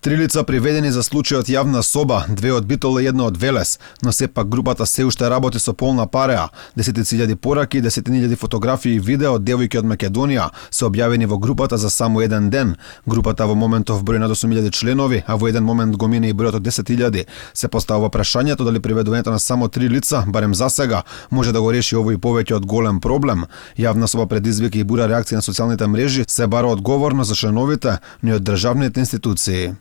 Три лица приведени за случајот јавна соба, две од Битола и едно од Велес, но сепак групата се уште работи со полна пареа. Десетици илјади пораки, десетини илјади фотографии и видео од девојки од Македонија се објавени во групата за само еден ден. Групата во моментов брои над 8.000 членови, а во еден момент го мине и бројот од 10.000. Се поставува прашањето дали приведувањето на само три лица, барем за сега, може да го реши овој повеќе од голем проблем. Јавна соба предизвика и бура реакција на социјалните мрежи, се бара одговорно за членовите, но и од државните институции.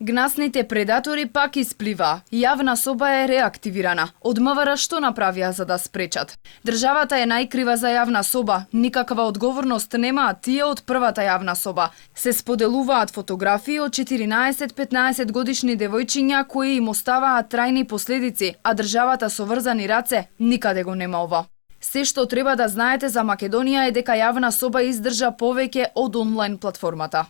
Гнасните предатори пак исплива. Јавна соба е реактивирана. Од МВР што направија за да спречат? Државата е најкрива за јавна соба. Никаква одговорност немаат тие од првата јавна соба. Се споделуваат фотографии од 14-15 годишни девојчиња кои им оставаат трајни последици, а државата со врзани раце никаде го нема ова. Се што треба да знаете за Македонија е дека јавна соба издржа повеќе од онлайн платформата.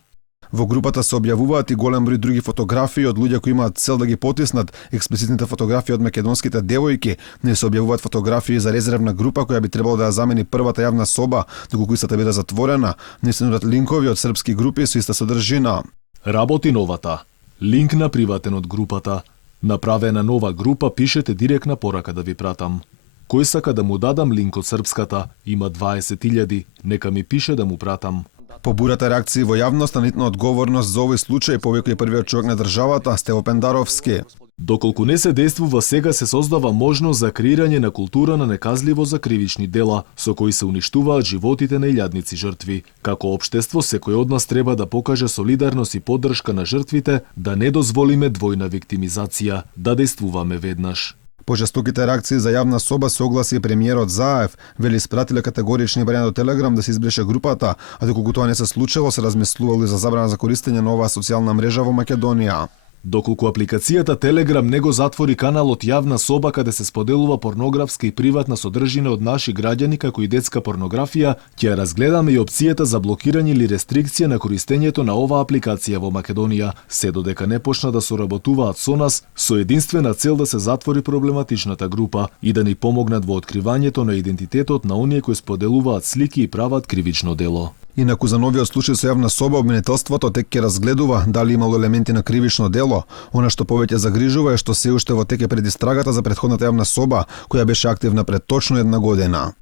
Во групата се објавуваат и голем број други фотографии од луѓе кои имаат цел да ги потиснат експлицитните фотографии од македонските девојки. Не се објавуваат фотографии за резервна група која би требало да ја замени првата јавна соба, доколку истата биде затворена. Не се нудат линкови од српски групи со иста содржина. Работи новата. Линк на приватен од групата. Направена нова група, пишете директна порака да ви пратам. Кој сака да му дадам линк од српската, има 20.000, нека ми пише да му пратам. По бурата реакции во јавноста, нитна одговорност за овој случај повеќе и првиот човек на државата, Стево Пендаровски. Доколку не се действува сега, се создава можност за креирање на култура на неказливо за кривични дела, со кои се уништуваат животите на илјадници жртви. Како општество, секој од нас треба да покаже солидарност и поддршка на жртвите, да не дозволиме двојна виктимизација, да действуваме веднаш. По жестоките реакции за јавна соба се огласи и премиерот Заев, вели испратиле категорични барања до Телеграм да се избрише групата, а доколку тоа не се случило, се размислувало и за забрана за користење на оваа социјална мрежа во Македонија. Доколку апликацијата Телеграм не го затвори каналот јавна соба каде се споделува порнографска и приватна содржина од наши граѓани како и детска порнографија, ќе разгледаме и опцијата за блокирање или рестрикција на користењето на оваа апликација во Македонија, се додека не почна да соработуваат со нас со единствена цел да се затвори проблематичната група и да ни помогнат во откривањето на идентитетот на оние кои споделуваат слики и прават кривично дело. Инаку за новиот случај со јавна соба, обвинителството тек ќе разгледува дали имало елементи на кривично дело. Она што повеќе загрижува е што се уште во тек е предистрагата за претходната јавна соба, која беше активна пред точно една година.